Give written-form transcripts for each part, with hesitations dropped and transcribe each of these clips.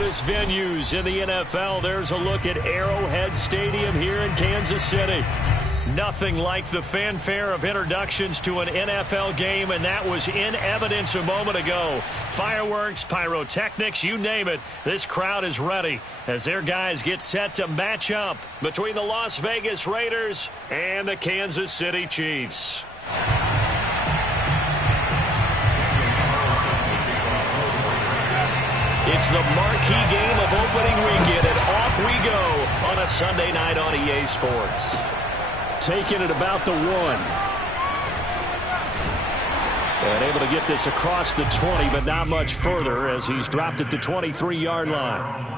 loudest venues in the NFL. There's a look at Arrowhead Stadium here in Kansas City. Nothing like the fanfare of introductions to an NFL game, and that was in evidence a moment ago. Fireworks, pyrotechnics, you name it. This crowd is ready as their guys get set to match up between the Las Vegas Raiders and the Kansas City Chiefs. It's the marquee game of opening weekend, and off we go on a Sunday night on EA Sports. Taking it about the 1. And able to get this across the 20, but not much further as he's dropped at the 23-yard line.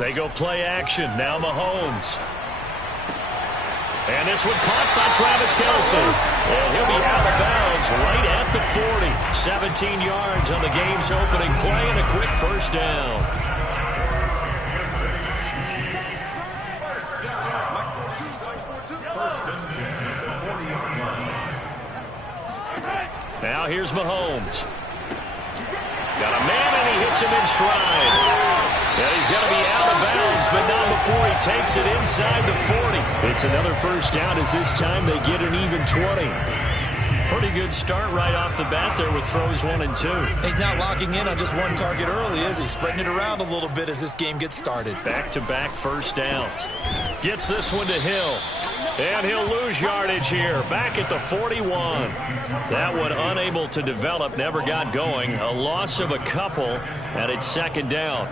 They go play action. Now Mahomes. And this one caught by Travis Kelce. And he'll be out of bounds right at the 40. 17 yards on the game's opening play and a quick first down. Now here's Mahomes. Got a man and he hits him in stride. And he's going to be out of bounds, but not before he takes it inside the 40. It's another first down as this time they get an even 20. Pretty good start right off the bat there with throws 1 and 2. He's not locking in on just one target early, is he? Spreading it around a little bit as this game gets started. Back-to-back first downs. Gets this one to Hill. And he'll lose yardage here. Back at the 41. That one unable to develop, never got going. A loss of a couple, and it's second down.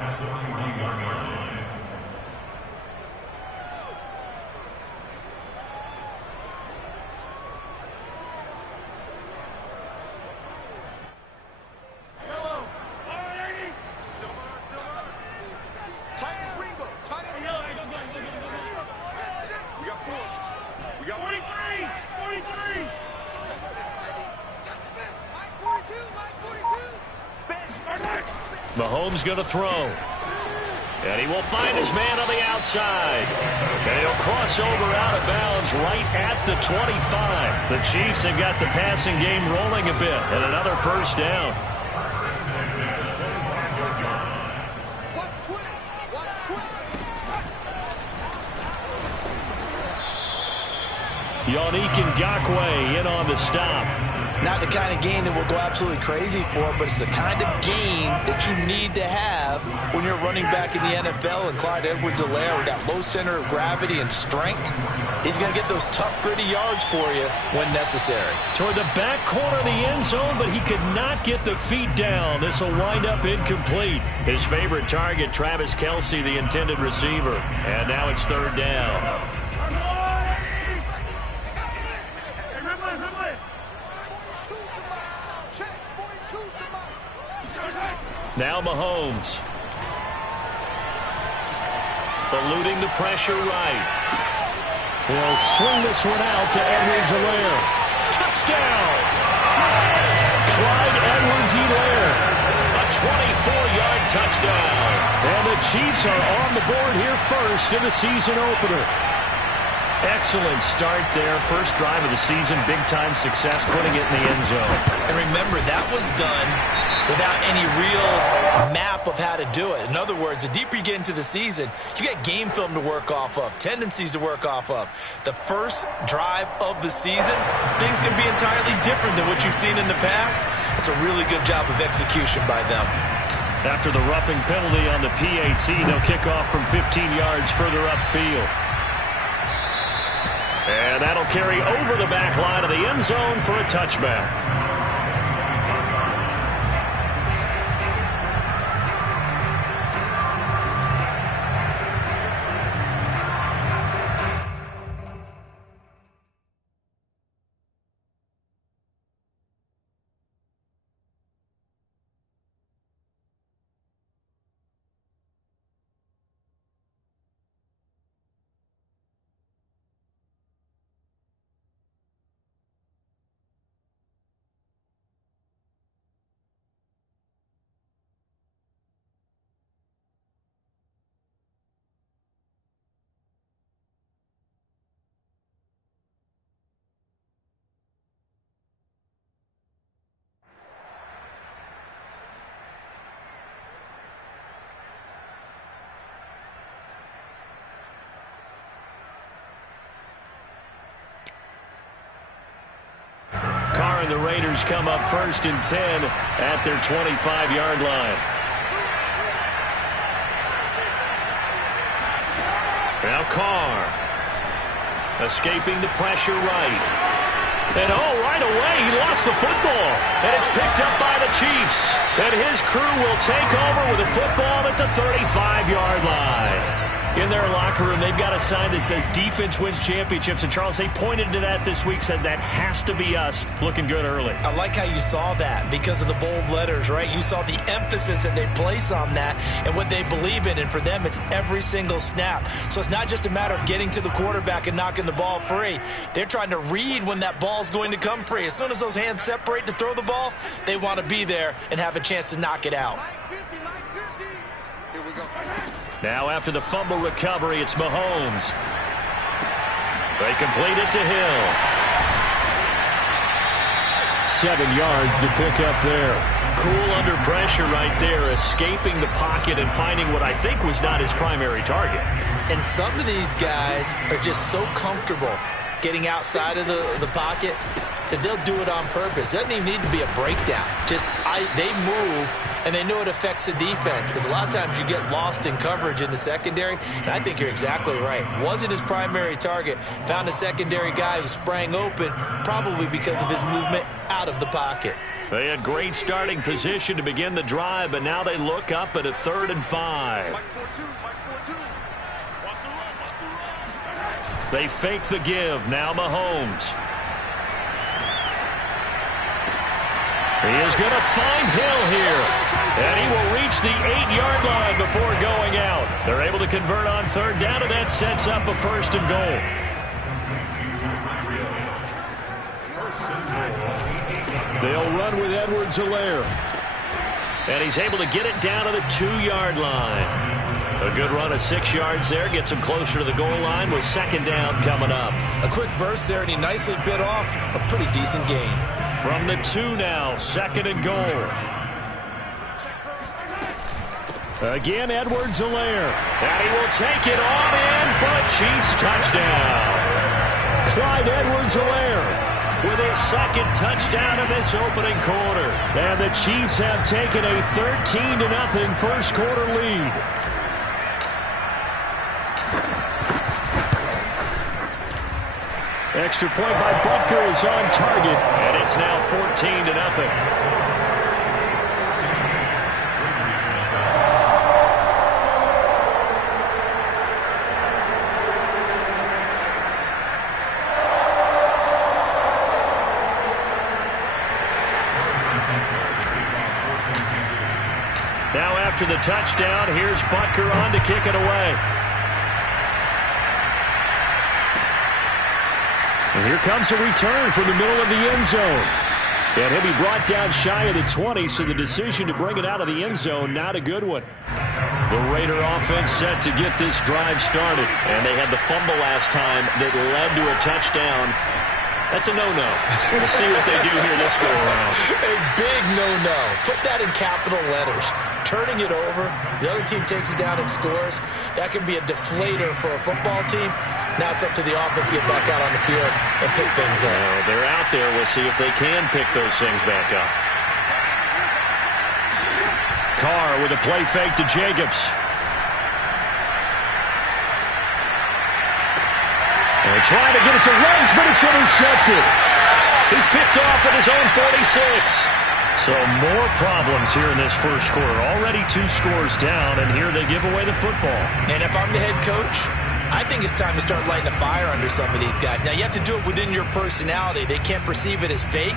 Mahomes going to throw. And he will find his man on the outside. And he'll cross over out of bounds right at the 25. The Chiefs have got the passing game rolling a bit. And another first down. Yannick Ngakoue in on the stop. Not the kind of game that we'll go absolutely crazy for, but it's the kind of game that you need to have when you're running back in the NFL. And Clyde Edwards-Helaire with that low center of gravity and strength, he's going to get those tough, gritty yards for you when necessary. Toward the back corner of the end zone, but he could not get the feet down. This will wind up incomplete. His favorite target, Travis Kelce, the intended receiver. And now it's third down. Now Mahomes. Eluding the pressure right. He'll swing this one out to Edwards-Helaire. Touchdown! Clyde Edwards-Helaire. A 24-yard touchdown. And the Chiefs are on the board here first in the season opener. Excellent start there. First drive of the season. Big-time success putting it in the end zone. And remember, that was done without any real map of how to do it. In other words, the deeper you get into the season, you get game film to work off of, tendencies to work off of. The first drive of the season, things can be entirely different than what you've seen in the past. It's a really good job of execution by them. After the roughing penalty on the PAT, they'll kick off from 15 yards further upfield. And that'll carry over the back line of the end zone for a touchback. score, and the Raiders come up 1st and 10 at their 25-yard line. Now Carr, escaping the pressure right. And right away, he lost the football. And it's picked up by the Chiefs. And his crew will take over with a football at the 35-yard line. In their locker room, they've got a sign that says defense wins championships. And, Charles, they pointed to that this week, said that has to be us. Looking good early. I like how you saw that because of the bold letters, right? You saw the emphasis that they place on that and what they believe in. And for them, it's every single snap. So it's not just a matter of getting to the quarterback and knocking the ball free. They're trying to read when that ball's going to come free. As soon as those hands separate to throw the ball, they want to be there and have a chance to knock it out. Now after the fumble recovery, it's Mahomes. They complete it to Hill. 7 yards to pick up there. Cool under pressure right there, escaping the pocket and finding what I think was not his primary target. And some of these guys are just so comfortable getting outside of the pocket that they'll do it on purpose. It doesn't even need to be a breakdown. They move, and they know it affects the defense because a lot of times you get lost in coverage in the secondary, and I think you're exactly right. Wasn't his primary target. Found a secondary guy who sprang open, probably because of his movement out of the pocket. They had great starting position to begin the drive, but now they look up at a 3rd and 5. They fake the give. Now Mahomes. He is going to find Hill here. And he will reach the 8-yard line before going out. They're able to convert on 3rd down, and that sets up a 1st and goal. They'll run with Edwards-Helaire. And he's able to get it down to the 2-yard line. A good run of 6 yards there. Gets him closer to the goal line with 2nd down coming up. A quick burst there, and he nicely bit off a pretty decent gain. From the 2 now, 2nd and goal. Again, Edwards-Helaire. And he will take it on in for a Chiefs touchdown. Clyde Edwards-Helaire with his 2nd touchdown of this opening quarter. And the Chiefs have taken a 13-0 first quarter lead. Extra point by Butker is on target, and it's now 14-0. Now after the touchdown, here's Butker on to kick it away. And here comes a return from the middle of the end zone. And he'll be brought down shy of the 20, so the decision to bring it out of the end zone, not a good one. The Raider offense set to get this drive started. And they had the fumble last time that led to a touchdown. That's a no-no. We'll see what they do here this go-around. A big no-no. Put that in capital letters. Turning it over, the other team takes it down and scores. That can be a deflator for a football team. Now it's up to the offense to get back out on the field and pick things up. They're out there. We'll see if they can pick those things back up. Carr with a play fake to Jacobs. And trying to get it to Ruggs, but it's intercepted. He's picked off at his own 46. So more problems here in this first quarter. Already 2 scores down, and here they give away the football. And if I'm the head coach, I think it's time to start lighting a fire under some of these guys. Now, you have to do it within your personality. They can't perceive it as fake.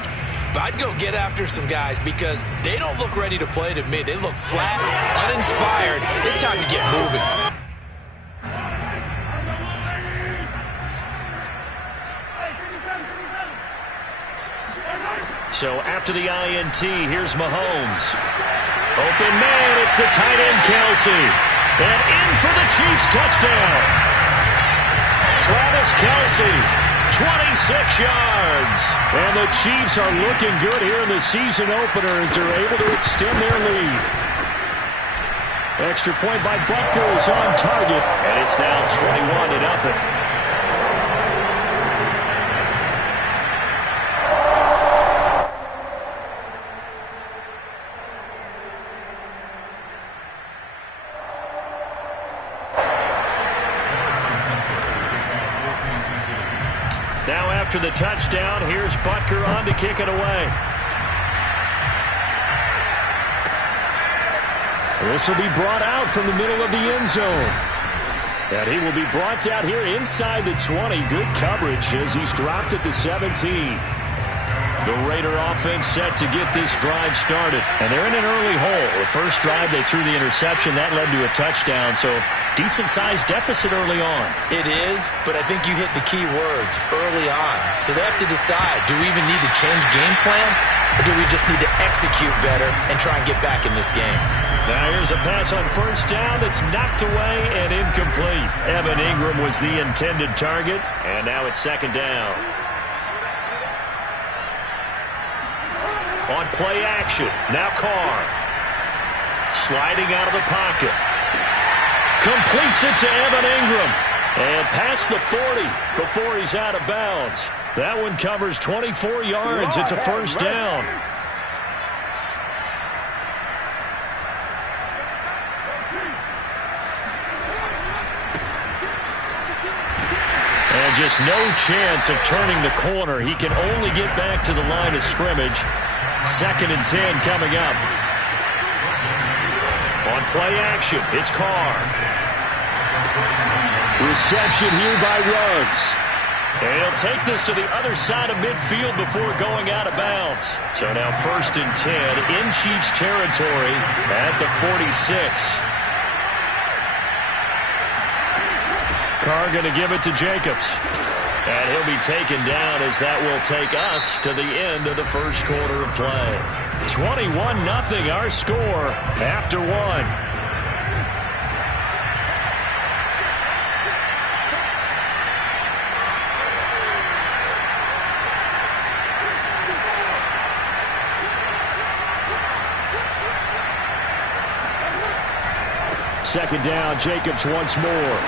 But I'd go get after some guys because they don't look ready to play to me. They look flat, uninspired. It's time to get moving. So after the INT, here's Mahomes. Open man, it's the tight end Kelsey. And in for the Chiefs touchdown. Travis Kelsey, 26 yards. And the Chiefs are looking good here in the season opener as they're able to extend their lead. Extra point by Butker is on target. And it's now 21-0. Now after the touchdown, here's Butker on to kick it away. This will be brought out from the middle of the end zone. And he will be brought out here inside the 20. Good coverage as he's dropped at the 17. The Raider offense set to get this drive started. And they're in an early hole. The first drive, they threw the interception. That led to a touchdown. So decent-sized deficit early on. It is, but I think you hit the key words early on. So they have to decide, do we even need to change game plan? Or do we just need to execute better and try and get back in this game? Now here's a pass on first down that's knocked away and incomplete. Evan Ingram was the intended target. And now it's second down. On play action, now Carr. Sliding out of the pocket. Completes it to Evan Ingram. And past the 40 before he's out of bounds. That one covers 24 yards. It's a first down. And just no chance of turning the corner. He can only get back to the line of scrimmage. 2nd and 10 coming up. On play action, it's Carr. Reception here by Ruggs. And he'll take this to the other side of midfield before going out of bounds. So now 1st and 10 in Chiefs territory at the 46. Carr going to give it to Jacobs. And he'll be taken down as that will take us to the end of the first quarter of play. 21-0 our score after one. Second down, Jacobs once more.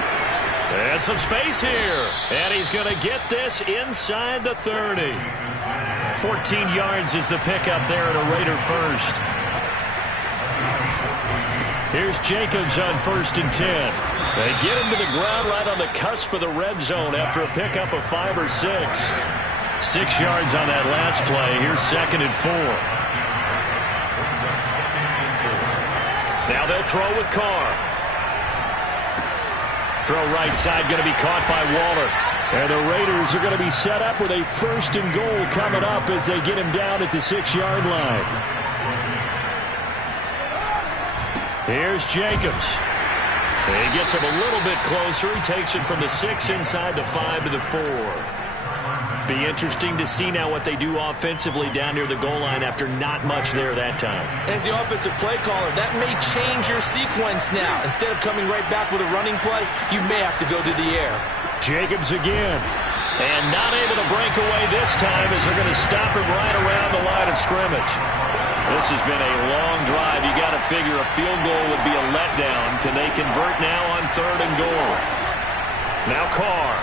And some space here. And he's going to get this inside the 30. 14 yards is the pickup there at a Raider first. Here's Jacobs on 1st and 10. They get him to the ground right on the cusp of the red zone after a pickup of 5 or 6. 6 yards on that last play. Here's 2nd and 4. Now they'll throw with Carr. Throw right side going to be caught by Waller. And the Raiders are going to be set up with a 1st and goal coming up as they get him down at the 6-yard line. Here's Jacobs. He gets him a little bit closer. He takes it from the 6 inside the 5 to the 4. Be interesting to see now what they do offensively down near the goal line after not much there that time. As the offensive play caller, that may change your sequence now. Instead of coming right back with a running play, you may have to go to the air. Jacobs again. And not able to break away this time as they're going to stop him right around the line of scrimmage. This has been a long drive. You got to figure a field goal would be a letdown. Can they convert now on 3rd and goal? Now Carr.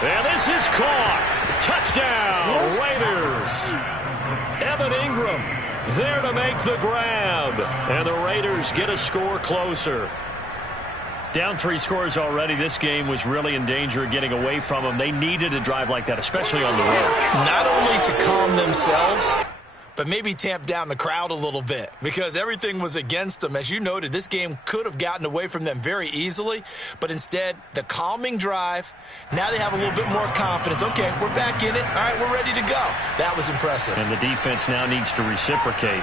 And this is caught. Touchdown, Raiders. Evan Ingram there to make the grab. And the Raiders get a score closer. Down 3 scores already. This game was really in danger of getting away from them. They needed a drive like that, especially on the road. Not only to calm themselves, but maybe tamp down the crowd a little bit because everything was against them. As you noted, this game could have gotten away from them very easily, but instead, the calming drive, now they have a little bit more confidence. Okay, we're back in it. All right, we're ready to go. That was impressive. And the defense now needs to reciprocate.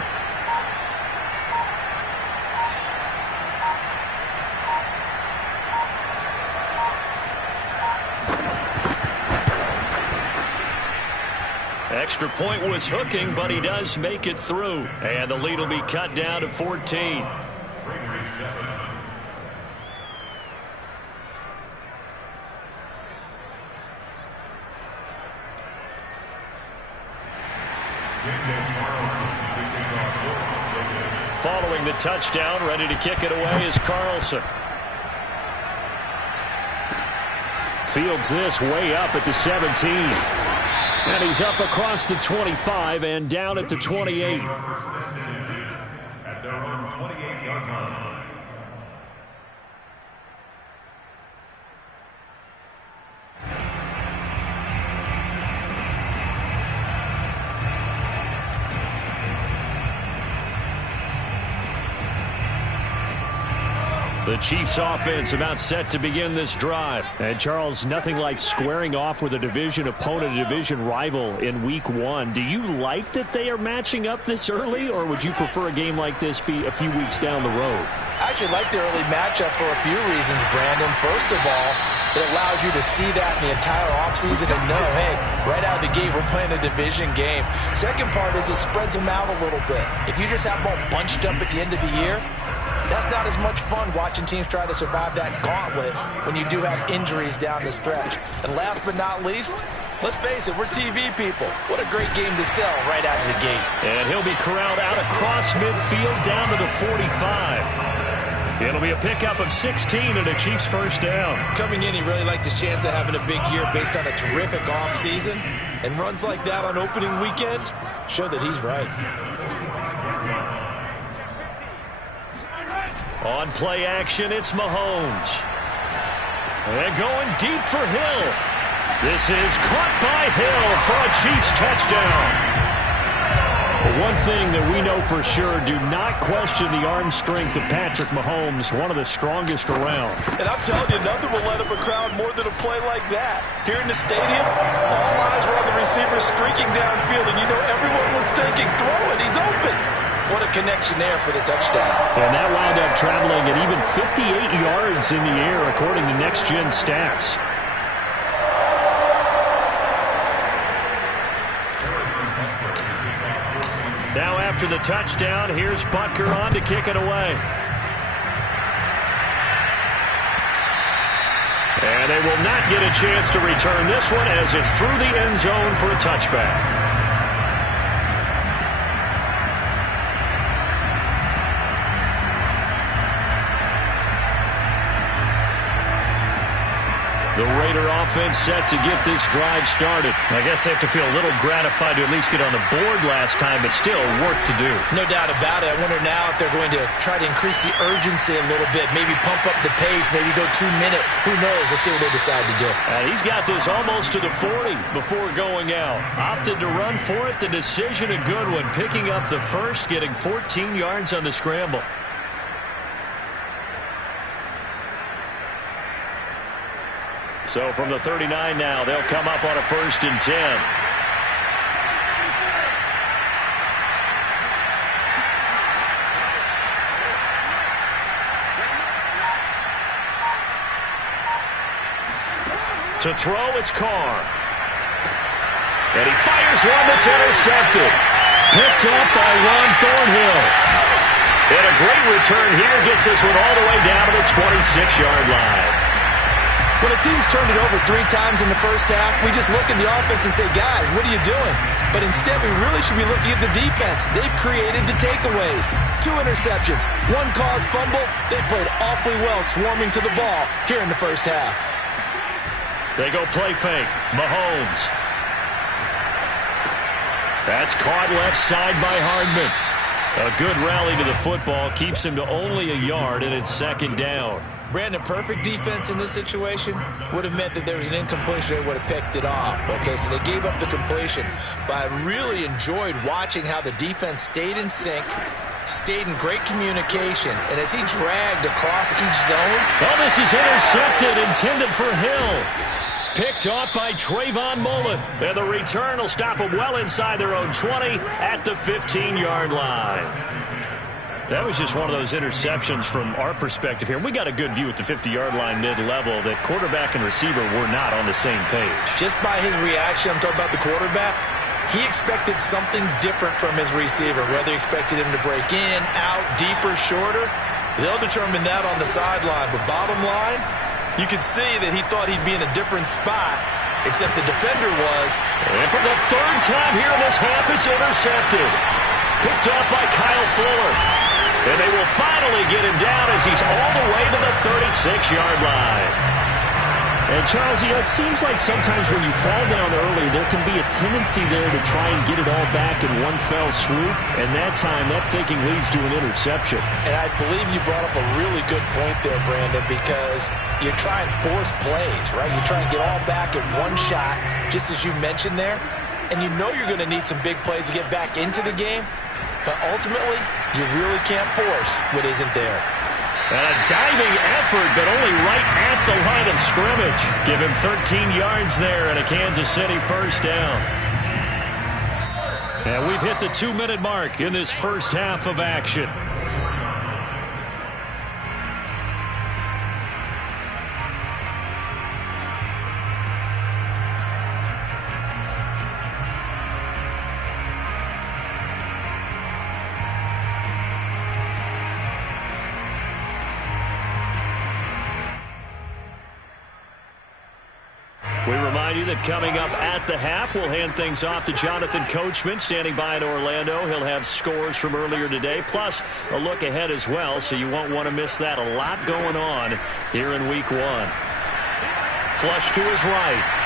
Extra point was hooking, but he does make it through. And the lead will be cut down to 14. Following the touchdown, ready to kick it away is Carlson. Fields this way up at the 17. And he's up across the 25 and down at the 28. At their own 28-yard line. The Chiefs offense about set to begin this drive. And Charles, nothing like squaring off with a division opponent, a division rival in week 1. Do you like that they are matching up this early, or would you prefer a game like this be a few weeks down the road? I actually like the early matchup for a few reasons, Brandon. First of all, it allows you to see that in the entire offseason and know, hey, right out of the gate, we're playing a division game. Second part is it spreads them out a little bit. If you just have them all bunched up at the end of the year, that's not as much fun watching teams try to survive that gauntlet when you do have injuries down the stretch. And last but not least, let's face it, we're TV people. What a great game to sell right out of the gate. And he'll be corralled out across midfield down to the 45. It'll be a pickup of 16 and a Chiefs first down. Coming in, he really liked his chance of having a big year based on a terrific offseason. And runs like that on opening weekend show that he's right. On play action, it's Mahomes. And going deep for Hill. This is caught by Hill for a Chiefs touchdown. One thing that we know for sure, do not question the arm strength of Patrick Mahomes, one of the strongest around. And I'm telling you, nothing will let up a crowd more than a play like that. Here in the stadium, all eyes were on the receiver streaking downfield, and you know everyone was thinking, throw it, he's open. What a connection there for the touchdown. And that wound up traveling at even 58 yards in the air, according to Next Gen Stats. Now after the touchdown, here's Butker on to kick it away. And they will not get a chance to return this one as it's through the end zone for a touchback. The Raider offense set to get this drive started. I guess they have to feel a little gratified to at least get on the board last time, but still work to do. No doubt about it. I wonder now if they're going to try to increase the urgency a little bit, maybe pump up the pace, maybe go 2 minute. Who knows? Let's see what they decide to do. He's got this almost to the 40 before going out. Opted to run for it. The decision a good one. Picking up the first, getting 14 yards on the scramble. So from the 39 now, they'll come up on a 1st and 10. To throw, it's Carr. And he fires one that's intercepted. Picked up by Ron Thornhill. And a great return here gets this one all the way down to the 26-yard line. When a team's turned it over 3 times in the first half, we just look at the offense and say, guys, what are you doing? But instead, we really should be looking at the defense. They've created the takeaways. 2 interceptions, 1 caused fumble. They played awfully well swarming to the ball here in the first half. They go play fake. Mahomes. That's caught left side by Hardman. A good rally to the football keeps him to only a yard, and it's 2nd down. Brandon, perfect defense in this situation would have meant that there was an incompletion. They would have picked it off. Okay, so they gave up the completion. But I really enjoyed watching how the defense stayed in sync, stayed in great communication, and as he dragged across each zone. Oh, this is intercepted, intended for Hill. Picked off by Trayvon Mullen. And the return will stop them well inside their own 20 at the 15-yard line. That was just one of those interceptions from our perspective here. We got a good view at the 50-yard line mid-level that quarterback and receiver were not on the same page. Just by his reaction, I'm talking about the quarterback, he expected something different from his receiver, whether he expected him to break in, out, deeper, shorter. They'll determine that on the sideline. But bottom line, you could see that he thought he'd be in a different spot, except the defender was. And for the 3rd time here in this half, it's intercepted. Picked up by Kyle Fuller. And they will finally get him down as he's all the way to the 36-yard line. And, Charles, you know, it seems like sometimes when you fall down early, there can be a tendency there to try and get it all back in one fell swoop. And that time, that thinking leads to an interception. And I believe you brought up a really good point there, Brandon, because you try and force plays, right? You try and get all back in one shot, just as you mentioned there. And you know you're going to need some big plays to get back into the game. But ultimately, you really can't force what isn't there. And a diving effort, but only right at the line of scrimmage. Give him 13 yards there and a Kansas City first down. And we've hit the 2-minute mark in this first half of action. We remind you that coming up at the half, we'll hand things off to Jonathan Coachman, standing by in Orlando. He'll have scores from earlier today, plus a look ahead as well, so you won't want to miss that. A lot going on here in Week 1. Flush to his right.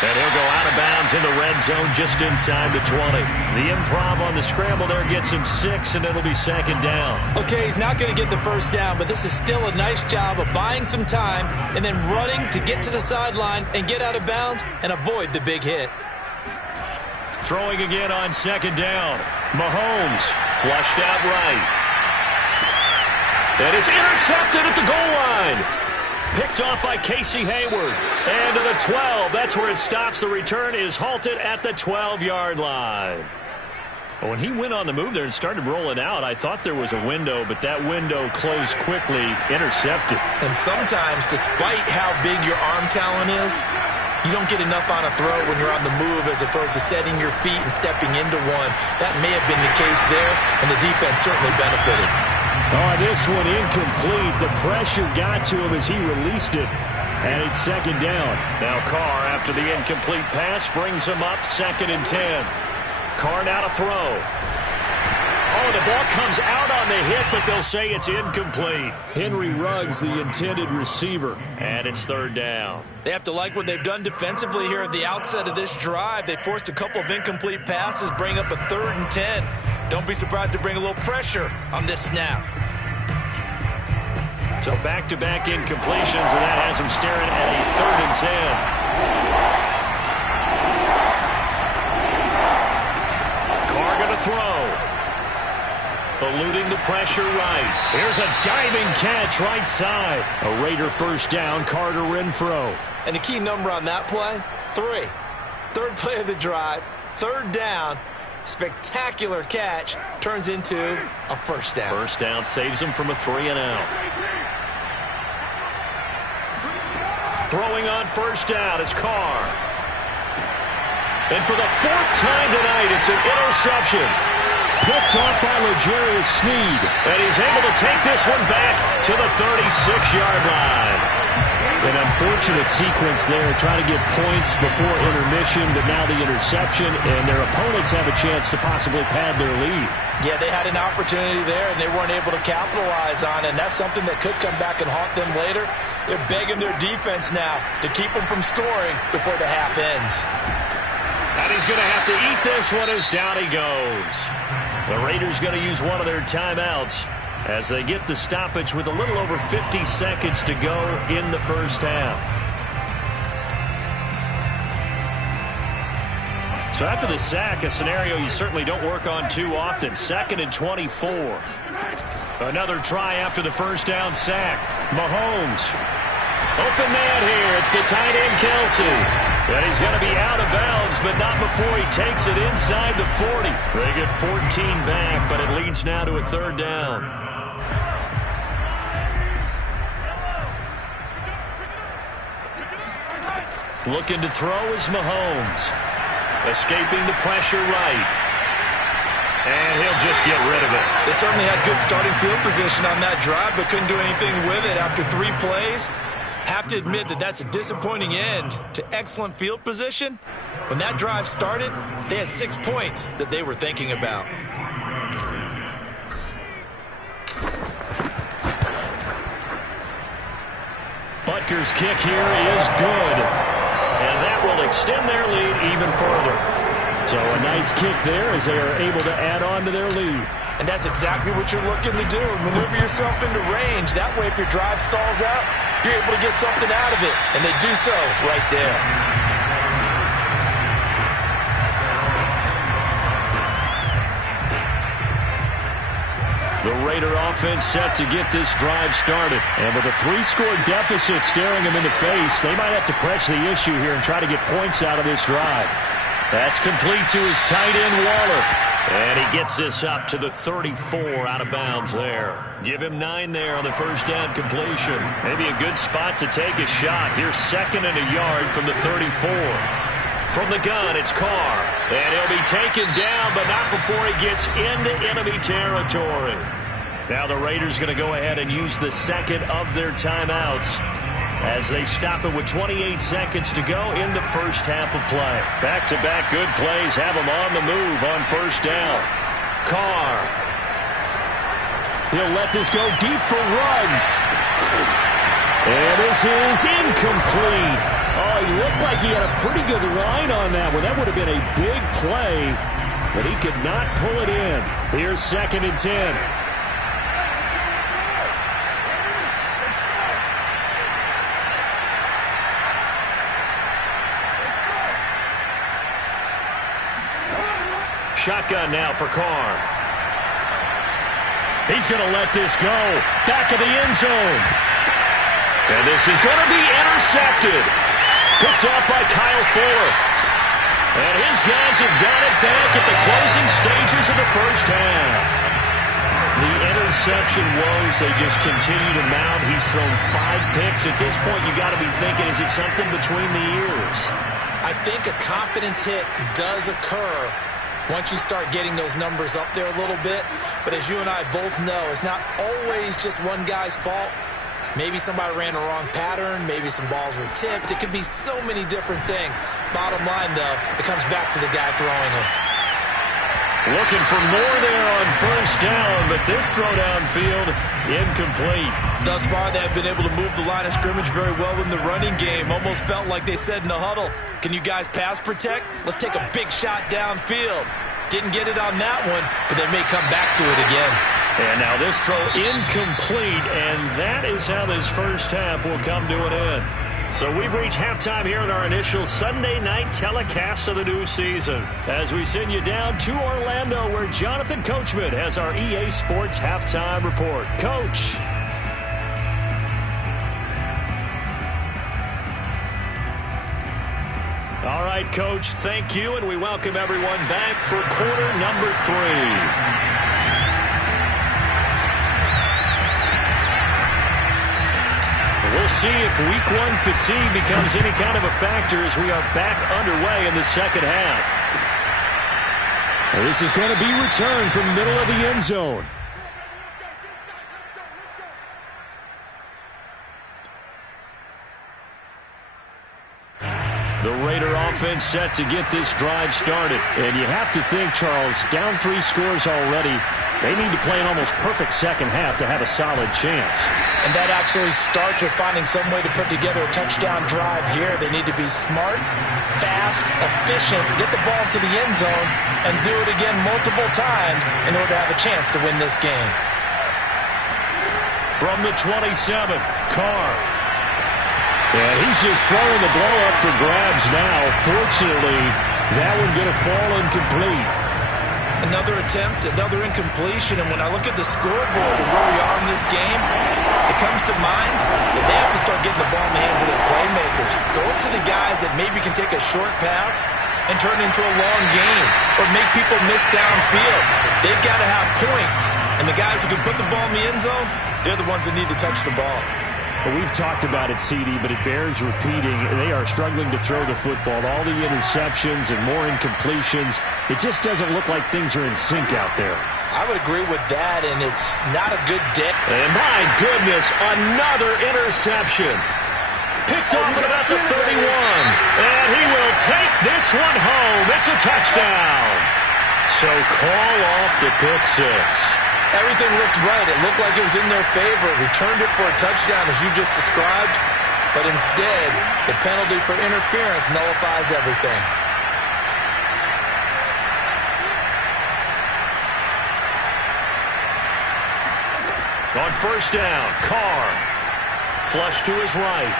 And he'll go out of bounds in the red zone just inside the 20. The improv on the scramble there gets him 6, and it'll be second down. Okay, he's not going to get the first down, but this is still a nice job of buying some time and then running to get to the sideline and get out of bounds and avoid the big hit. Throwing again on second down. Mahomes flushed out right. And it's intercepted at the goal line. Picked off by Casey Hayward. And to the 12. That's where it stops. The return is halted at the 12-yard line. When he went on the move there and started rolling out, I thought there was a window, but that window closed quickly, intercepted. And sometimes, despite how big your arm talent is, you don't get enough on a throw when you're on the move as opposed to setting your feet and stepping into one. That may have been the case there, and the defense certainly benefited. Oh, this one incomplete. The pressure got to him as he released it. And it's second down. Now Carr, after the incomplete pass, brings him up 2nd and 10. Carr now to throw. Oh, the ball comes out on the hit, but they'll say it's incomplete. Henry Ruggs, the intended receiver. And it's 3rd down. They have to like what they've done defensively here at the outset of this drive. They forced a couple of incomplete passes, bring up a 3rd and 10. Don't be surprised to bring a little pressure on this snap. So back-to-back incompletions, and that has him staring at a 3rd and 10. Carr going to throw. Eluding the pressure right. Here's a diving catch right side. A Raider first down, Carter Renfro. And the key number on that play, 3. 3rd play of the drive, 3rd down. Spectacular catch turns into a first down. First down saves him from a 3-and-out. Throwing on first down is Carr. And for the 4th time tonight, it's an interception. Picked off by L'Jarius Sneed. And he's able to take this one back to the 36-yard line. An unfortunate sequence there, trying to get points before intermission, but now the interception, and their opponents have a chance to possibly pad their lead. Yeah, they had an opportunity there, and they weren't able to capitalize on it, and that's something that could come back and haunt them later. They're begging their defense now to keep them from scoring before the half ends. And he's going to have to eat this one as down he goes. The Raiders going to use one of their timeouts as they get the stoppage with a little over 50 seconds to go in the first half. So after the sack, a scenario you certainly don't work on too often. 2nd and 24. Another try after the first down sack. Mahomes. Open man here. It's the tight end, Kelsey. And he's going to be out of bounds, but not before he takes it inside the 40. They get 14 back, but it leads now to a 3rd down. Looking to throw is Mahomes. Escaping the pressure right. And he'll just get rid of it. They certainly had good starting field position on that drive, but couldn't do anything with it after 3 plays. Have to admit that that's a disappointing end to excellent field position. When that drive started, they had 6 points that they were thinking about. Butker's kick here is good. And that will extend their lead even further. So a nice kick there as they are able to add on to their lead. And that's exactly what you're looking to do. Maneuver yourself into range. That way, if your drive stalls out, you're able to get something out of it. And they do so right there. The Raider offense set to get this drive started. And with a 3-score deficit staring them in the face, they might have to press the issue here and try to get points out of this drive. That's complete to his tight end, Waller. And he gets this up to the 34 out of bounds there. Give him 9 there on the first down completion. Maybe a good spot to take a shot. Here's 2nd and a yard from the 34. From the gun, it's Carr. And he'll be taken down, but not before he gets into enemy territory. Now the Raiders going to go ahead and use the second of their timeouts as they stop it with 28 seconds to go in the first half of play. Back-to-back good plays have them on the move on first down. Carr. He'll let this go deep for Ruggs. And this is incomplete. Oh, he looked like he had a pretty good line on that one. That would have been a big play, but he could not pull it in. Here's 2nd and 10. Shotgun now for Carr. He's going to let this go. Back of the end zone. And this is going to be intercepted. Picked off by Kyle Fuller. And his guys have got it back at the closing stages of the first half. The interception woes, they just continue to mount. He's thrown 5 picks. At this point, you got to be thinking, is it something between the ears? I think a confidence hit does occur once you start getting those numbers up there a little bit. But as you and I both know, it's not always just one guy's fault. Maybe somebody ran a wrong pattern. Maybe some balls were tipped. It could be so many different things. Bottom line, though, it comes back to the guy throwing them. Looking for more there on first down, but this throw downfield incomplete. Thus far, they have been able to move the line of scrimmage very well in the running game. Almost felt like they said in the huddle, can you guys pass protect? Let's take a big shot downfield. Didn't get it on that one, but they may come back to it again. And now this throw incomplete, and that is how this first half will come to an end. So we've reached halftime here in our initial Sunday night telecast of the new season as we send you down to Orlando where Jonathan Coachman has our EA Sports halftime report. Coach. All right, Coach, thank you, and we welcome everyone back for quarter number 3. We'll see if week 1 fatigue becomes any kind of a factor as we are back underway in the second half. This is going to be returned from middle of the end zone. The Raider offense set to get this drive started. And you have to think, Charles, down 3 scores already. They need to play an almost perfect second half to have a solid chance. And that absolutely starts with finding some way to put together a touchdown drive here. They need to be smart, fast, efficient, get the ball to the end zone, and do it again multiple times in order to have a chance to win this game. From the 27, Carr. And he's just throwing the ball up for grabs now. Fortunately, that one going to fall incomplete. Another attempt, another incompletion, and when I look at the scoreboard and where we are in this game, it comes to mind that they have to start getting the ball in the hands of their playmakers. Throw it to the guys that maybe can take a short pass and turn it into a long gain or make people miss downfield. They've got to have points, and the guys who can put the ball in the end zone, they're the ones that need to touch the ball. Well, we've talked about it, CD, but it bears repeating. They are struggling to throw the football. All the interceptions and more incompletions. It just doesn't look like things are in sync out there. I would agree with that, and it's not a good day. And my goodness, another interception. Picked off at about the 31. And he will take this one home. It's a touchdown. So call off the pick 6. Everything looked right. It looked like it was in their favor. Returned it for a touchdown, as you just described. But instead, the penalty for interference nullifies everything. On first down, Carr. Flush to his right.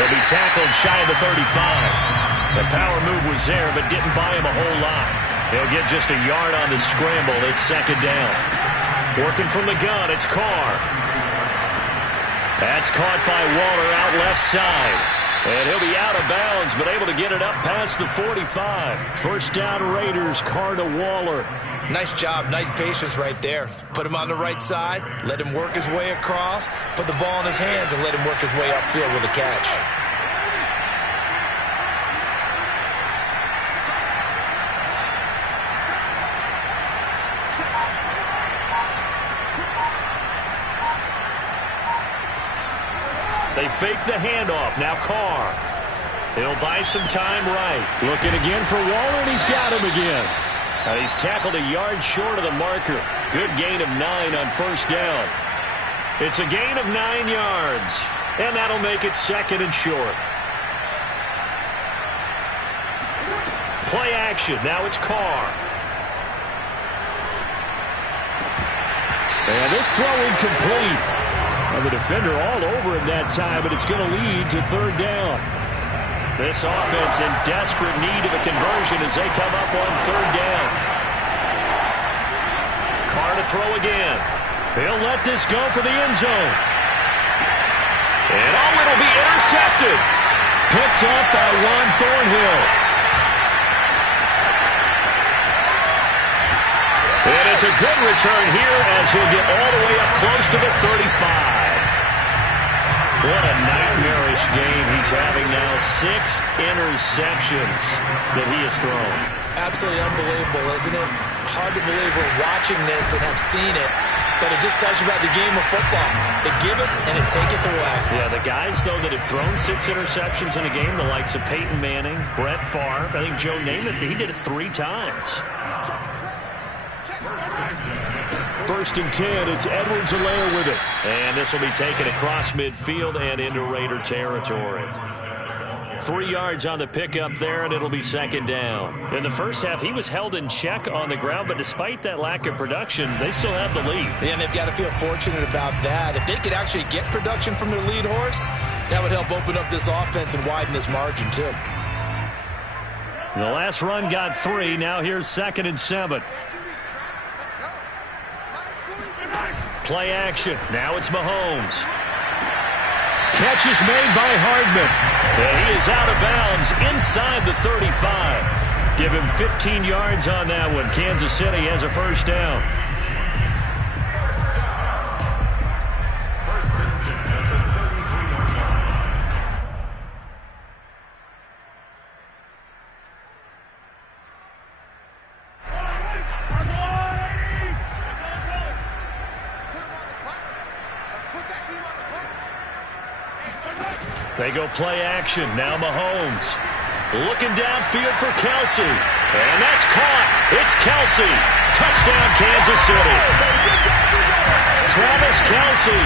He'll be tackled shy of the 35. The power move was there, but didn't buy him a whole lot. He'll get just a yard on the scramble. It's second down. Working from the gun, it's Carr. That's caught by Waller out left side. And he'll be out of bounds, but able to get it up past the 45. First down Raiders, Carr to Waller. Nice job, nice patience right there. Put him on the right side, let him work his way across, put the ball in his hands, and let him work his way upfield with a catch. They fake the handoff. Now Carr. He'll buy some time right. Looking again for Waller, and he's got him again. He's tackled a yard short of the marker. Good gain of 9 on first down. It's a gain of 9 yards, and that'll make it second and short. Play action. Now it's Carr. And this throw incomplete. And the defender all over him that time, but it's going to lead to third down. This offense in desperate need of a conversion as they come up on third down. Carr to throw again. He'll let this go for the end zone. And it'll be intercepted. Picked up by Juan Thornhill. And it's a good return here as he'll get all the way up close to the 35. What a nightmarish game he's having now. 6 interceptions that he has thrown. Absolutely unbelievable, isn't it? Hard to believe we're watching this and have seen it, but it just tells you about the game of football. It giveth and it taketh away. Yeah, the guys, though, that have thrown 6 interceptions in a game, the likes of Peyton Manning, Brett Favre, I think Joe Namath, he did it 3 times. First and 10, it's Edwards-Helaire with it. And this will be taken across midfield and into Raider territory. 3 yards on the pickup there, and it'll be second down. In the first half, he was held in check on the ground, but despite that lack of production, they still have the lead. Yeah, and they've got to feel fortunate about that. If they could actually get production from their lead horse, that would help open up this offense and widen this margin, too. The last run got 3. Now here's second and 7. Play action. Now it's Mahomes. Catch is made by Hardman. And he is out of bounds inside the 35. Give him 15 yards on that one. Kansas City has a first down. They go play action. Now Mahomes. Looking downfield for Kelsey. And that's caught. It's Kelsey. Touchdown, Kansas City. Travis Kelsey.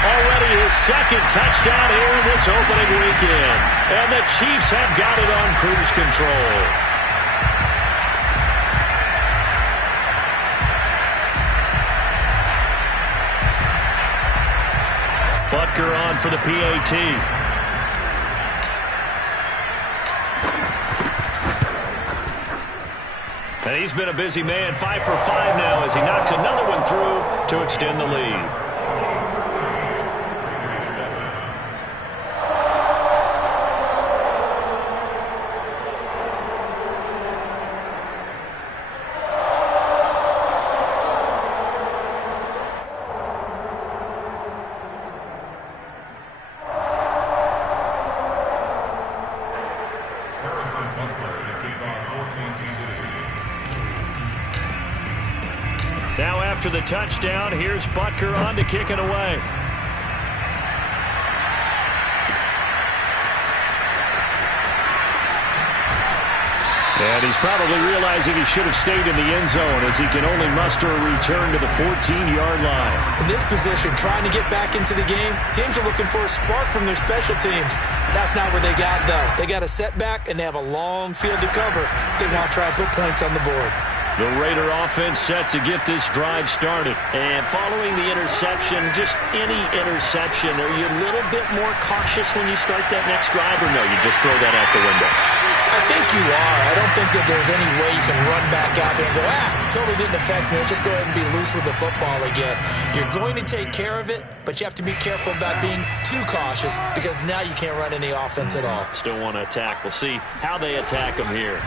Already his second touchdown here this opening weekend. And the Chiefs have got it on cruise control. Butker on for the PAT. And he's been a busy man, 5 for 5 now as he knocks another one through to extend the lead. Now after the touchdown, here's Butker on to kick it away. And he's probably realizing he should have stayed in the end zone as he can only muster a return to the 14-yard line. In this position, trying to get back into the game, teams are looking for a spark from their special teams. That's not what they got, though. They got a setback, and they have a long field to cover if they want to try and put points on the board. The Raider offense set to get this drive started. And following the interception, just any interception, are you a little bit more cautious when you start that next drive, or no, you just throw that out the window? I think you are. I don't think that there's any way you can run back out there and go, totally didn't affect me. Let's just go ahead and be loose with the football again. You're going to take care of it, but you have to be careful about being too cautious because now you can't run any offense at all. Still want to attack. We'll see how they attack him here.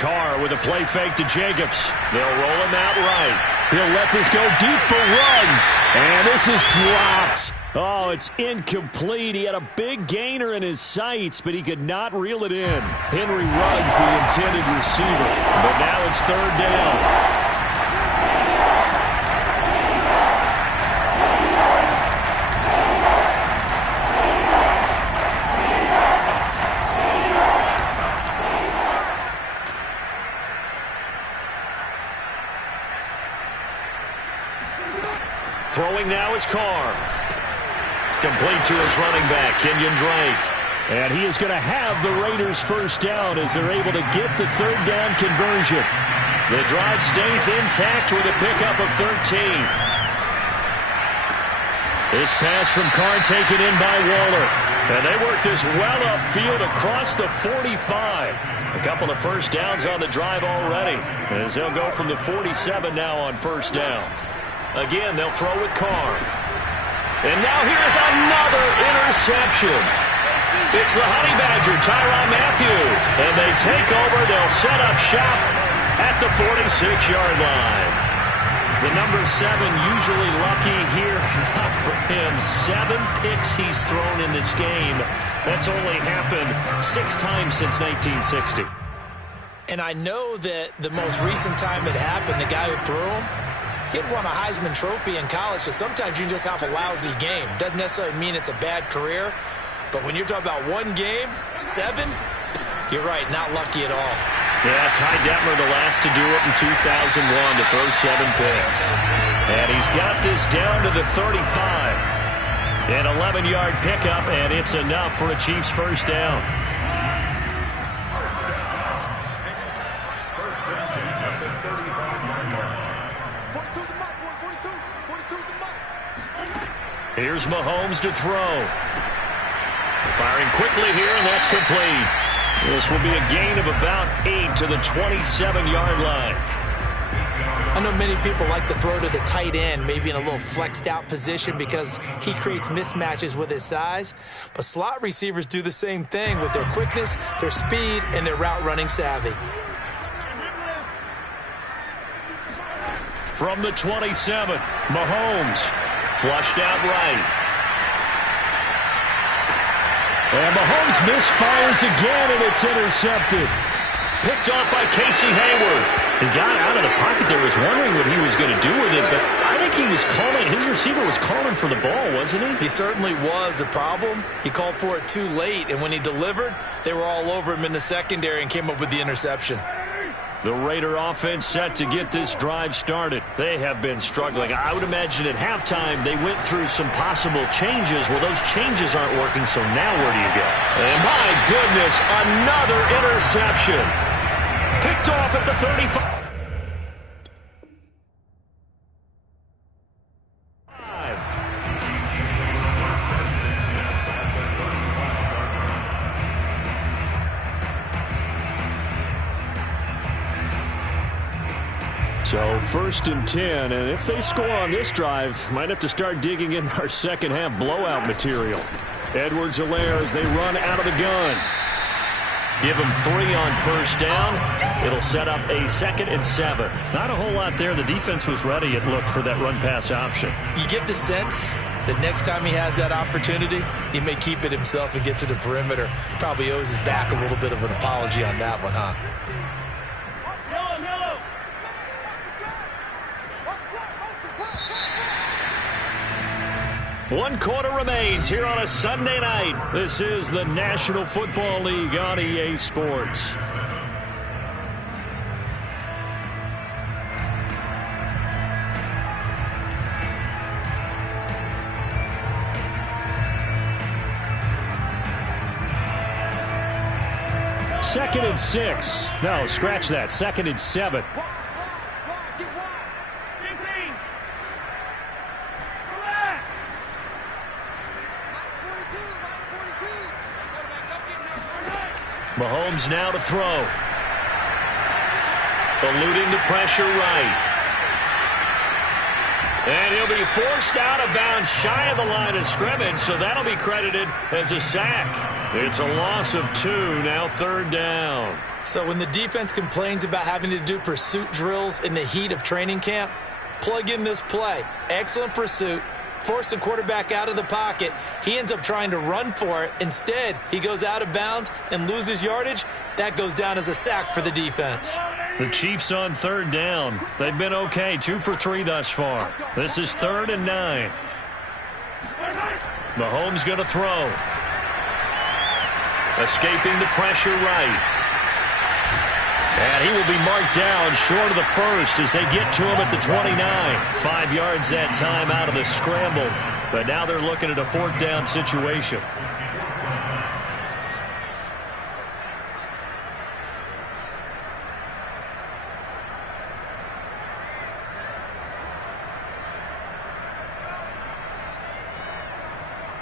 Carr with a play fake to Jacobs. They'll roll him out right. He'll let this go deep for Ruggs. And this is dropped. Oh, it's incomplete. He had a big gainer in his sights, but he could not reel it in. Henry Ruggs, the intended receiver. But now it's third down. Throwing now is Carr. Complete to his running back, Kenyon Drake. And he is going to have the Raiders first down as they're able to get the third down conversion. The drive stays intact with a pickup of 13. This pass from Carr taken in by Waller. And they work this well upfield across the 45. A couple of first downs on the drive already, as they'll go from the 47 now on first down. Again, they'll throw with Carr. And now here's another interception. It's the Honey Badger, Tyrann Mathieu. And they take over. They'll set up shop at the 46-yard line. The number 7 usually lucky here. Not for him. 7 picks he's thrown in this game. That's only happened 6 times since 1960. And I know that the most recent time it happened, the guy who threw him, he had won a Heisman Trophy in college, so sometimes you just have a lousy game. Doesn't necessarily mean it's a bad career, but when you're talking about one game, 7, you're right, not lucky at all. Yeah, Ty Detmer the last to do it in 2001 to throw 7 picks. And he's got this down to the 35. An 11-yard pickup, and it's enough for a Chiefs first down. Here's Mahomes to throw. Firing quickly here, and that's complete. This will be a gain of about 8 to the 27-yard line. I know many people like to throw to the tight end, maybe in a little flexed out position because he creates mismatches with his size. But slot receivers do the same thing with their quickness, their speed, and their route running savvy. From the 27, Mahomes. Flushed out right. And Mahomes misfires again, and it's intercepted. Picked off by Casey Hayward. He got out of the pocket there, was wondering what he was going to do with it, but I think he was calling, his receiver was calling for the ball, wasn't he? He certainly was. The problem, he called for it too late, and when he delivered, they were all over him in the secondary and came up with the interception. The Raider offense set to get this drive started. They have been struggling. I would imagine at halftime they went through some possible changes. Well, those changes aren't working, so now where do you go? And my goodness, another interception. Picked off at the 35. So first and 10, and if they score on this drive, might have to start digging in our second half blowout material. Edwards-Helaire as they run out of the gun. Give them 3 on first down. It'll set up a 2nd and 7. Not a whole lot there. The defense was ready, it looked, for that run-pass option. You get the sense that next time he has that opportunity, he may keep it himself and get to the perimeter. Probably owes his back a little bit of an apology on that one, huh? One quarter remains here on a Sunday night. This is the National Football League on EA Sports. Second and 6. No, scratch that. 2nd and 7. Mahomes now to throw. Eluding the pressure right. And he'll be forced out of bounds shy of the line of scrimmage, so that'll be credited as a sack. It's a loss of 2, now 3rd down. So when the defense complains about having to do pursuit drills in the heat of training camp, plug in this play. Excellent pursuit. Force the quarterback out of the pocket. He ends up trying to run for it. Instead, he goes out of bounds and loses yardage. That goes down as a sack for the defense. The Chiefs on 3rd down. They've been okay, 2 for 3 thus far. This is 3rd and 9. Mahomes going to throw. Escaping the pressure right. And he will be marked down short of the first as they get to him at the 29. 5 yards that time out of the scramble. But now they're looking at a 4th down situation.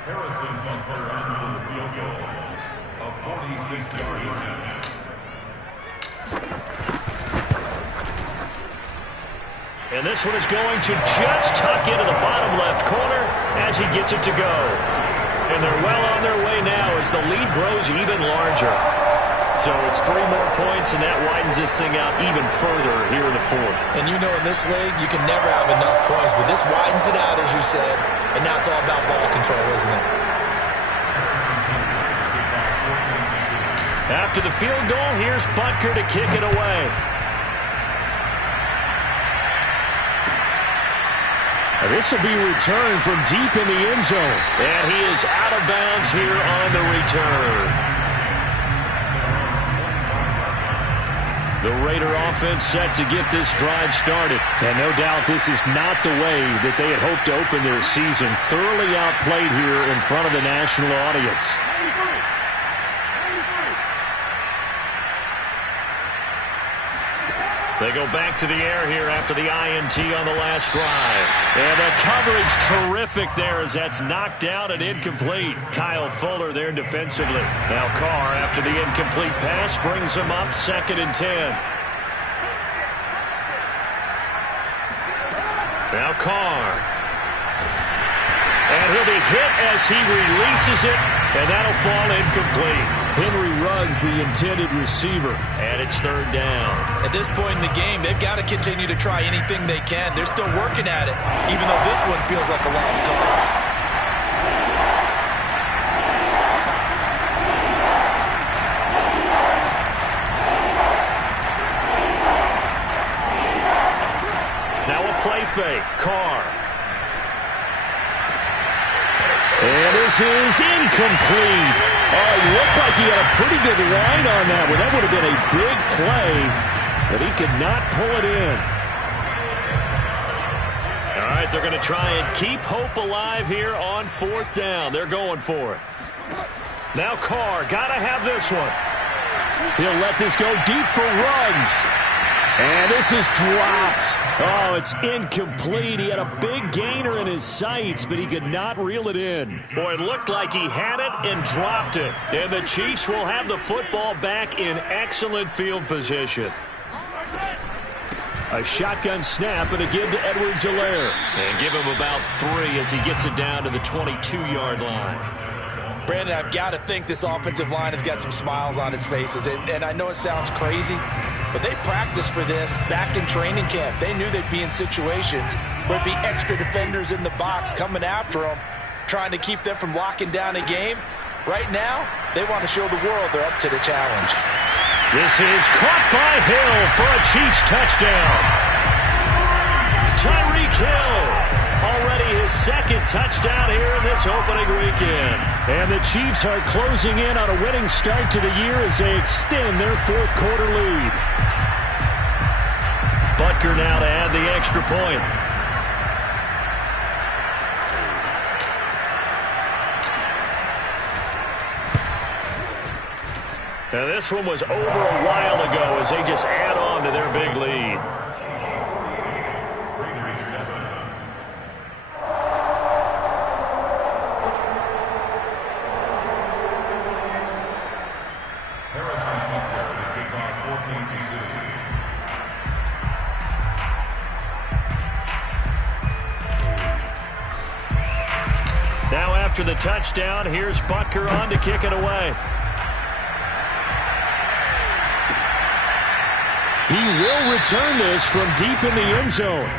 Harrison Butker in for the field goal. A 46-yard attempt. And this one is going to just tuck into the bottom left corner as he gets it to go. And they're well on their way now as the lead grows even larger. So it's 3 more points, and that widens this thing out even further here in the 4th. And you know in this league, you can never have enough points, but this widens it out, as you said, and now it's all about ball control, isn't it? After the field goal, here's Butker to kick it away. This will be returned from deep in the end zone. And he is out of bounds here on the return. The Raider offense set to get this drive started. And no doubt this is not the way that they had hoped to open their season. Thoroughly outplayed here in front of the national audience. They go back to the air here after the INT on the last drive. And the coverage terrific there as that's knocked out and incomplete. Kyle Fuller there defensively. Now Carr, after the incomplete pass, brings him up 2nd and 10. Now Carr. And he'll be hit as he releases it, and that'll fall incomplete. Henry Ruggs, the intended receiver, and it's 3rd down. At this point in the game, they've got to continue to try anything they can. They're still working at it, even though this one feels like a lost cause. Now a play fake. Carr. And this is incomplete. Oh, it looked like he had a pretty good line on that one. That would have been a big play, but he could not pull it in. All right, they're going to try and keep hope alive here on 4th down. They're going for it. Now Carr, got to have this one. He'll let this go deep for Ruggs. And this is dropped. Oh, it's incomplete. He had a big gainer in his sights, but he could not reel it in. Boy, it looked like he had it and dropped it. And the Chiefs will have the football back in excellent field position. A shotgun snap and a give to Edwards-Helaire. And give him about 3 as he gets it down to the 22-yard line. Brandon, I've got to think this offensive line has got some smiles on its faces. And I know it sounds crazy, but they practiced for this back in training camp. They knew they'd be in situations where there'd be extra defenders in the box coming after them, trying to keep them from locking down a game. Right now, they want to show the world they're up to the challenge. This is caught by Hill for a Chiefs touchdown. Tyreek Hill. Already his 2nd touchdown here in this opening weekend. And the Chiefs are closing in on a winning start to the year as they extend their 4th quarter lead. Butker now to add the extra point. Now this one was over a while ago as they just add on to their big lead. Harrison after the touchdown. Here's Butker on to kick it away. He will return this from deep in the end zone.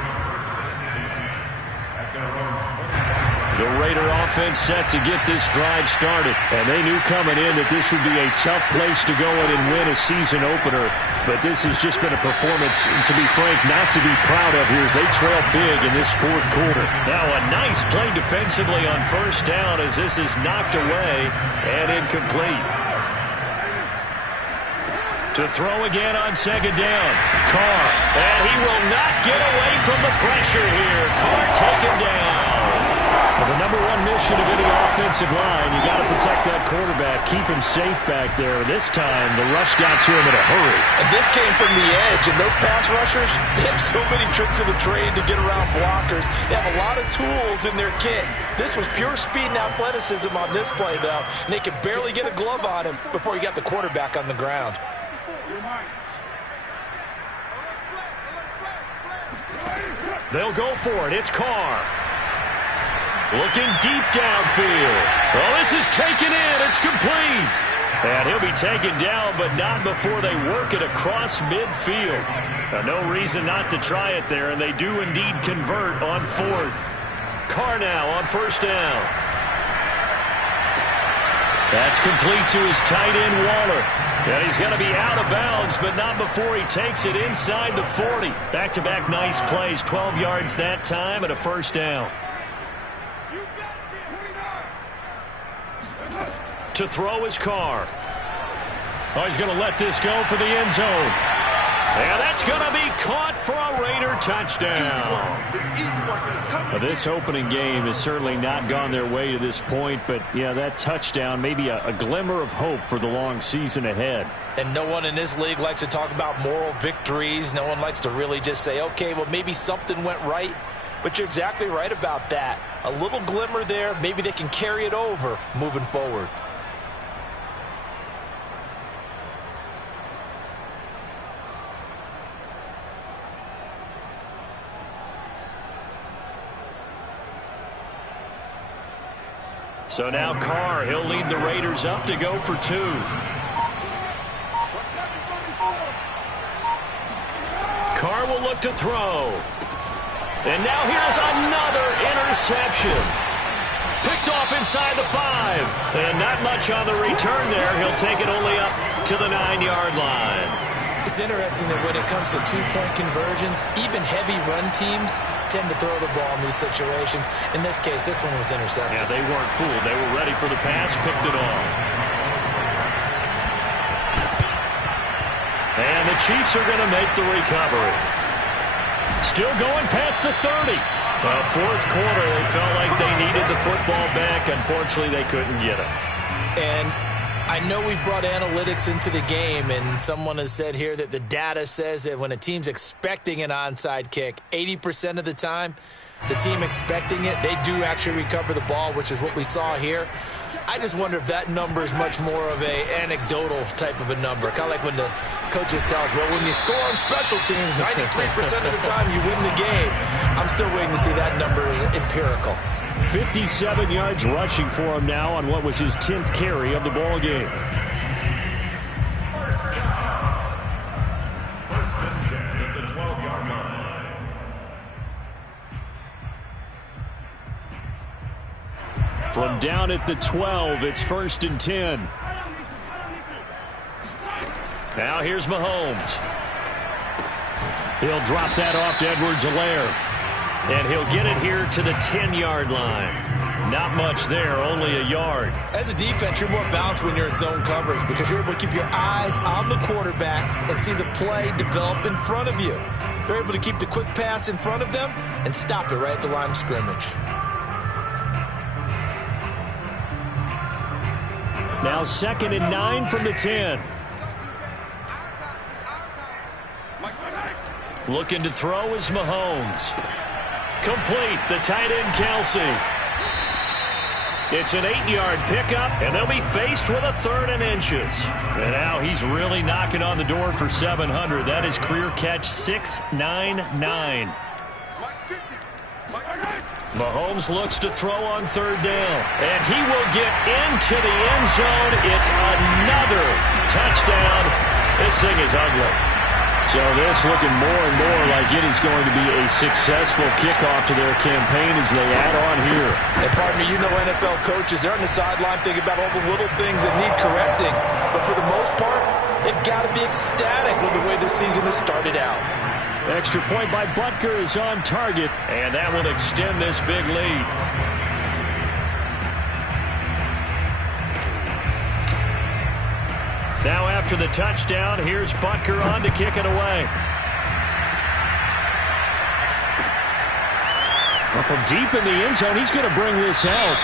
The Raider offense set to get this drive started. And they knew coming in that this would be a tough place to go in and win a season opener. But this has just been a performance, to be frank, not to be proud of here as they trail big in this fourth quarter. Now a nice play defensively on first down as this is knocked away and incomplete. To throw again on second down. Carr. And he will not get away from the pressure here. Carr taken down. Well, the number one mission of any offensive line, you got to protect that quarterback, keep him safe back there. This time, the rush got to him in a hurry. And this came from the edge, and those pass rushers, they have so many tricks of the trade to get around blockers. They have a lot of tools in their kit. This was pure speed and athleticism on this play, though, and they could barely get a glove on him before he got the quarterback on the ground. They'll go for it. It's Carr. Looking deep downfield. Oh, this is taken in. It's complete. And he'll be taken down, but not before they work it across midfield. No reason not to try it there, and they do indeed convert on fourth. Carr now on first down. That's complete to his tight end, Waller. And he's going to be out of bounds, but not before he takes it inside the 40. Back-to-back nice plays, 12 yards that time and a first down. To throw his Carr. Oh, he's going to let this go for the end zone. And that's going to be caught for a Raider touchdown. Now, this opening game has certainly not gone their way to this point, but, yeah, that touchdown, maybe a glimmer of hope for the long season ahead. And no one in this league likes to talk about moral victories. No one likes to really just say, okay, well, maybe something went right. But you're exactly right about that. A little glimmer there. Maybe they can carry it over moving forward. So now Carr, he'll lead the Raiders up to go for two. Carr will look to throw. And now here's another interception. Picked off inside the 5. And not much on the return there. He'll take it only up to the 9-yard line. It's interesting that when it comes to two-point conversions, even heavy run teams tend to throw the ball in these situations. In this case, this one was intercepted. Yeah, they weren't fooled. They were ready for the pass, picked it off. And the Chiefs are going to make the recovery. Still going past the 30. Well, fourth quarter, they felt like they needed the football back. Unfortunately, they couldn't get it. And I know we've brought analytics into the game, and someone has said here that the data says that when a team's expecting an onside kick, 80% of the time, the team expecting it, they do actually recover the ball, which is what we saw here. I just wonder if that number is much more of a anecdotal type of a number. Kind of like when the coaches tell us, well, when you score on special teams, 93% of the time you win the game. I'm still waiting to see that number is empirical. 57 yards rushing for him now on what was his 10th carry of the ball game. First and 10 at the 12-yard line. From down at the 12, it's first and 10. Now here's Mahomes. He'll drop that off to Edwards-Helaire. And he'll get it here to the 10-yard line. Not much there, only a yard. As a defense, you're more balanced when you're in zone coverage because you're able to keep your eyes on the quarterback and see the play develop in front of you. They're able to keep the quick pass in front of them and stop it right at the line of scrimmage. Now 2nd and 9 from the 10. Looking to throw is Mahomes. Complete, the tight end Kelsey. It's an 8-yard pickup, and they'll be faced with a 3rd and inches. And now he's really knocking on the door for 700. That is career catch 699. Mahomes looks to throw on third down. And he will get into the end zone. It's another touchdown. This thing is ugly. So this looking more and more like it is going to be a successful kickoff to their campaign as they add on here. And partner, you know NFL coaches, they're on the sideline thinking about all the little things that need correcting. But for the most part, they've got to be ecstatic with the way this season has started out. Extra point by Butker is on target. And that will extend this big lead. Now after the touchdown, here's Butker on to kick it away. Well, from deep in the end zone, he's going to bring this out.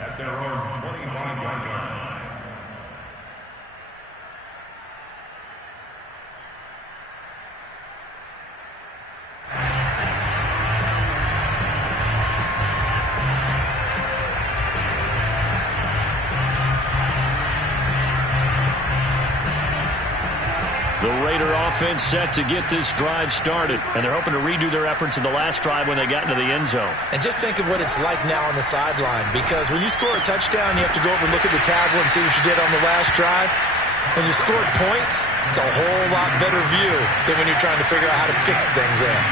At their own 25-yard line. The Raider offense set to get this drive started. And they're hoping to redo their efforts in the last drive when they got into the end zone. And just think of what it's like now on the sideline, because when you score a touchdown, you have to go over and look at the tablet and see what you did on the last drive. When you scored points, it's a whole lot better view than when you're trying to figure out how to fix things there.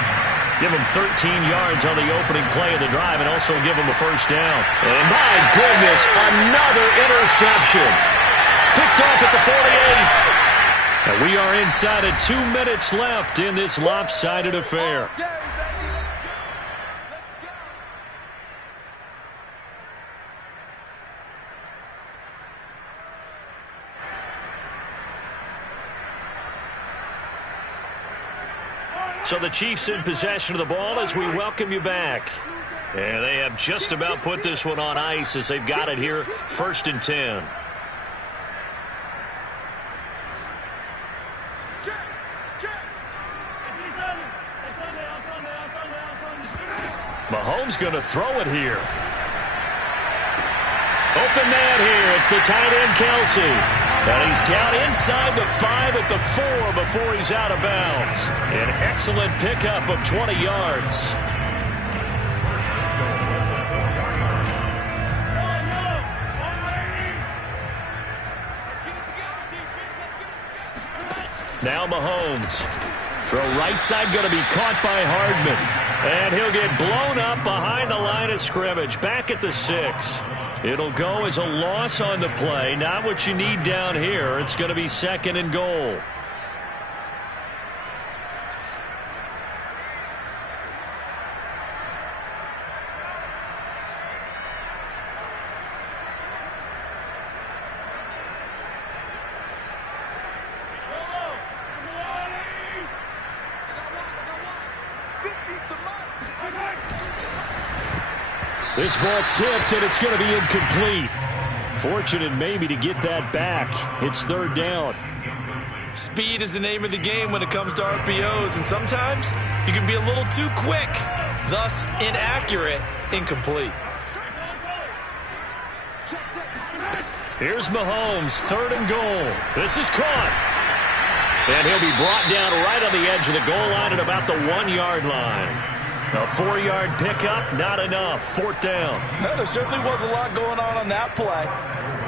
Give them 13 yards on the opening play of the drive and also give them a first down. And my goodness, another interception. Picked off at the 48. And we are inside of 2 minutes left in this lopsided affair. So the Chiefs in possession of the ball as we welcome you back. And they have just about put this one on ice as they've got it here, 1st and 10. Mahomes going to throw it here. Open man here. It's the tight end, Kelsey. And he's down inside the 5 at the 4 before he's out of bounds. An excellent pickup of 20 yards. Now Mahomes. Throw right side going to be caught by Hardman. And he'll get blown up behind the line of scrimmage. Back at the 6. It'll go as a loss on the play. Not what you need down here. It's going to be 2nd and goal. This ball tipped, and it's going to be incomplete. Fortunate maybe to get that back. It's 3rd down. Speed is the name of the game when it comes to RPOs, and sometimes you can be a little too quick, thus inaccurate, incomplete. Here's Mahomes, 3rd and goal. This is caught. And he'll be brought down right on the edge of the goal line at about the 1-yard line. A 4-yard pickup, not enough. 4th down. Well, there certainly was a lot going on that play.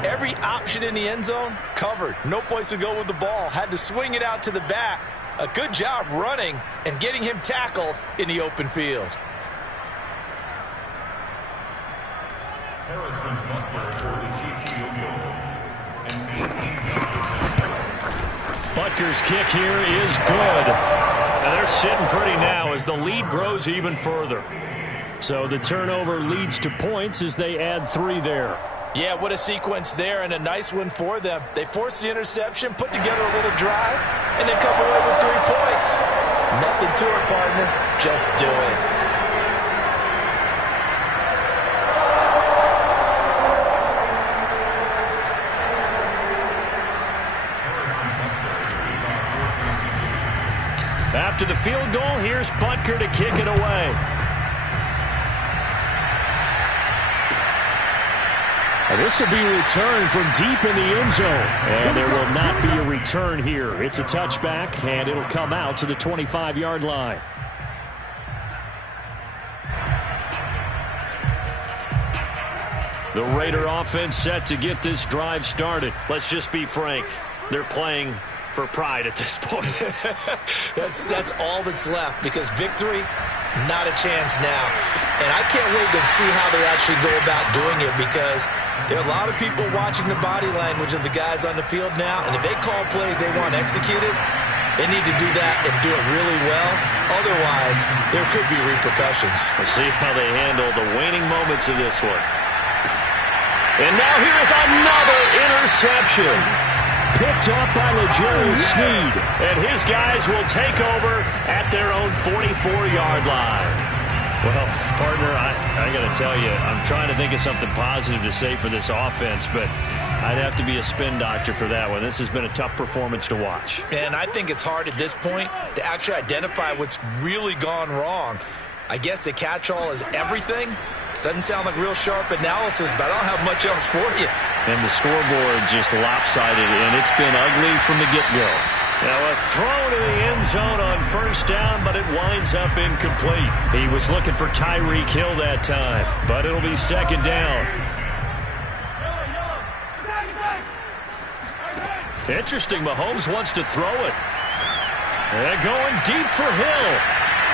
Every option in the end zone covered. No place to go with the ball. Had to swing it out to the back. A good job running and getting him tackled in the open field. Harrison Butker for the Chiefs field goal. Butker's kick here is good. And they're sitting pretty now as the lead grows even further. So the turnover leads to points as they add 3 there. Yeah, what a sequence there, and a nice one for them. They forced the interception, put together a little drive, and then come away with 3 points. Nothing to it, partner. Just do it. After the field goal, here's Butker to kick it away. This will be a return from deep in the end zone. And there will not be a return here. It's a touchback, and it'll come out to the 25-yard line. The Raider offense set to get this drive started. Let's just be frank. They're playing for pride at this point. That's all that's left, because victory, not a chance now. And I can't wait to see how they actually go about doing it, because there are a lot of people watching the body language of the guys on the field now, and if they call plays they want executed, they need to do that and do it really well. Otherwise, there could be repercussions. We'll see how they handle the waning moments of this one. And now here is another interception. Picked off by L'Jarius Sneed. And his guys will take over at their own 44-yard line. Well, partner, I got to tell you, I'm trying to think of something positive to say for this offense, but I'd have to be a spin doctor for that one. This has been a tough performance to watch. And I think it's hard at this point to actually identify what's really gone wrong. I guess the catch-all is everything. Doesn't sound like real sharp analysis, but I don't have much else for you. And the scoreboard just lopsided, and it's been ugly from the get-go. Now a throw to the end zone on first down, but it winds up incomplete. He was looking for Tyreek Hill that time, but it'll be second down. Interesting, Mahomes wants to throw it. And going deep for Hill.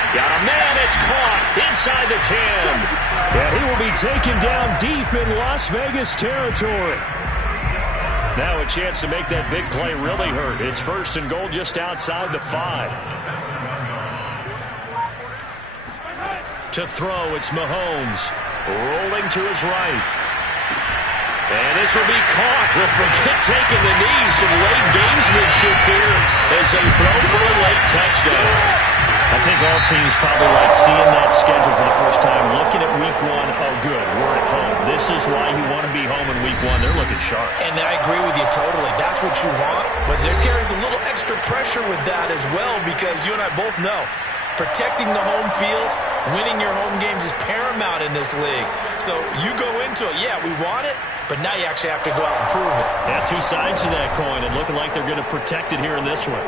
Got a man, it's caught inside the 10. And he will be taken down deep in Las Vegas territory. Now a chance to make that big play really hurt. It's first and goal just outside the 5. To throw, it's Mahomes. Rolling to his right. And this will be caught. We'll forget taking the knees. Some late gamesmanship here as they throw for a late touchdown. I think all teams probably like seeing that schedule for the first time, looking at week 1. Oh, good, we're at home. This is why you want to be home in week 1. They're looking sharp. And I agree with you totally. That's what you want. But there carries a little extra pressure with that as well, because you and I both know protecting the home field, winning your home games is paramount in this league. So you go into it, yeah, we want it, but now you actually have to go out and prove it. Yeah, two sides to that coin, and looking like they're going to protect it here in this one.